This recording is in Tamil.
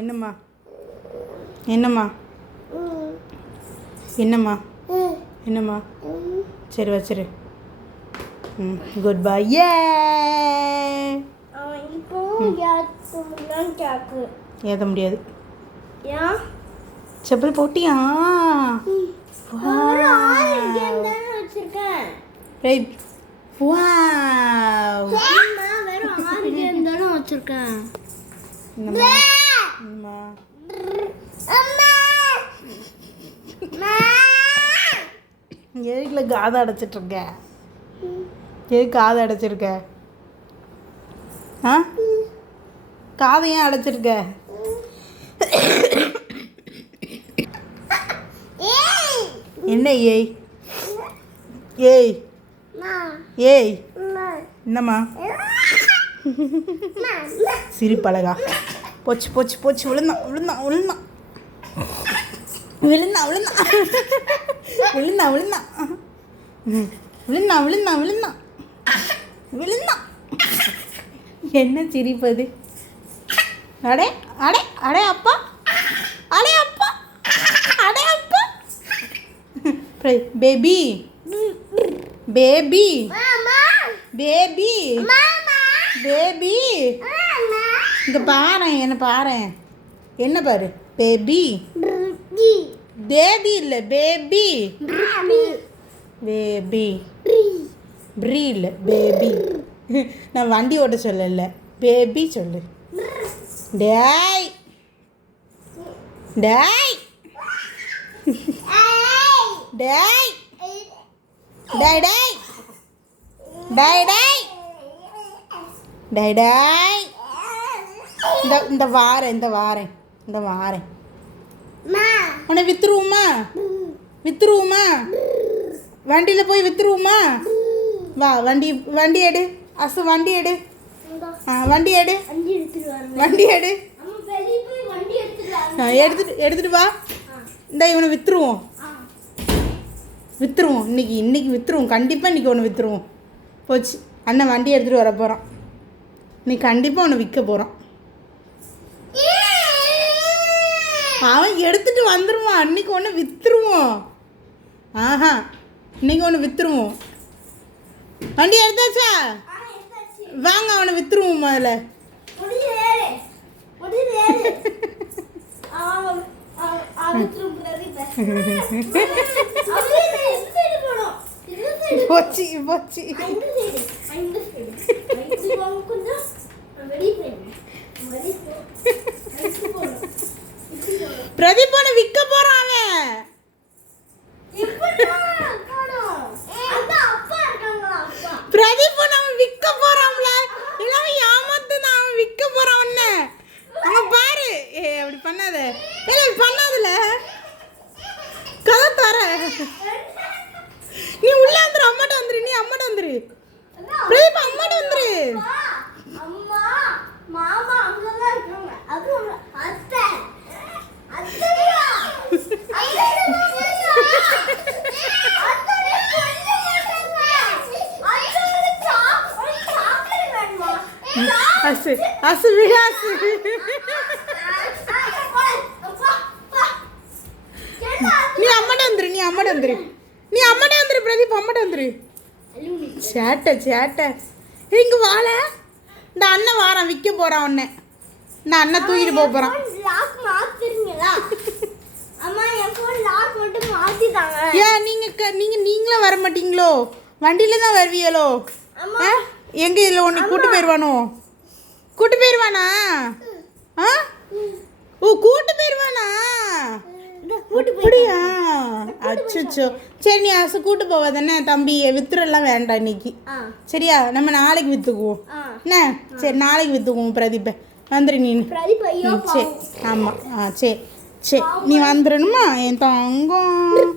என்னம்மா என்னம்மா என்னம்மா என்னம்மா சரி வச்சிரு. Good bye. ஏ ஏற்ற முடியாது. செப்பல் போட்டியா? ரைட். வாவ். வச்சிருக்கேன். எதுக்குல காதை அடைச்சிட்டு இருக்க? எதுக்கு காதை அடைச்சிருக்க? ஆ காதை ஏன் அடைச்சிருக்க? என்ன ஏய் ஏய் ஏய் என்னம்மா சிரிப்பழகா? போச்சு போச்சு போச்சு. விழுந்தான் விழுந்தான் விழுந்தான் விழுந்தான் விழுந்தான் விழுந்தான் விழுந்தான் விழுந்தான் விழுந்தான் விழுந்தான் விழுந்தான். என்ன சிரிப்பது? அடே அடே அடே அப்பா அடே அப்பா அடே அப்பா. பேபி பேபி பேபி பேபி இங்க பாரு, என்ன பாரு, என்ன பாரு. பேபி பேபி இல்லை பேபி பேபி ப்ரீ இல்லை பேபி. நான் வண்டி ஓட்ட சொல்லல, பேபி சொல்லு. டேய் டேய் டேய் டேய் டேய் டேய் டேய் டேய் டேய். இந்த வாரேன் இந்த வாரேன் இந்த வாரேன். உன்னை வித்துருவோமா? வித்துருவோமா? வண்டியில் போய் வித்துருவோமா? வா வண்டி வண்டி எடு. அசு வண்டி எடு. வண்டி எடு வண்டி எடு. எடுத்துட்டு வா. இந்த இவனை வித்துருவோம் வித்துருவோம். இன்னைக்கு வித்துருவோம். கண்டிப்பாக இன்றைக்கி ஒன்று வித்துருவோம். போச்சு. அண்ணன் வண்டி எடுத்துகிட்டு வர போகிறான். நீ கண்டிப்பாக ஒன்று விற்க போகிறான். அவன் எடுத்துகிட்டு வந்துடுவான். அன்றைக்கி ஒன்று விற்றுருவோம். ஆஹா இன்றைக்கி ஒன்று விற்றுருவோம். வண்டி எடுத்தாச்சா? வாங்க அவனை விற்றுருவோம். முதல்ல போச்சு போச்சு. பிரதீப் அவனை விற்க போறான். பிரதீப் அவன் விற்க போறான்ல. இல்லாம ஏமாத்துதான். அவன் விற்க போறான். ஒன்னு அவன் பாரு. அப்படி பண்ணாத. பண்ணாதுல கதை தர. நீ உள்ள வந்துரு. அம்மாட்ட வந்துரு. நீ அம்மாட்ட வந்துரு. பிரதீப் அம்மாட்ட வந்துரு. அசு அசு விடாசு. நீ அம்மாட்ட வந்துரு. நீ அம்மாட்ட வந்துரு. நீ அம்மாட்ட வந்துரு. பிரதீப் அம்மாட்ட வந்துரு. சேட்டை சேட்டை. இங்கே வாழ. இந்த அண்ணன் வாரான். விற்க போகிறான். உன்னை இந்த அண்ணன் தூக்கிட்டு போக போகிறான். ஏன் நீங்களே வர மாட்டீங்களோ? வண்டியில் தான் வருவீங்களோ? எங்கே இதில் ஒன்று கூட்டு போயிடுவானோ? கூட்டு போயிடுவானா? ஆ ஓ கூட்டு போயிடுவானா? அப்படியா? அச்சோ. சரி நீ அசு கூட்டு போவாதானே? தம்பி வித்துரெல்லாம் வேண்டாம் இன்னைக்கு. சரியா? நம்ம நாளைக்கு விற்றுக்குவோம். என்ன? சரி நாளைக்கு விற்றுக்குவோம். பிரதீப்பை வந்துரு நீ. சரி ஆமாம். சரி சரி நீ வந்துடணுமா என் தங்கம்?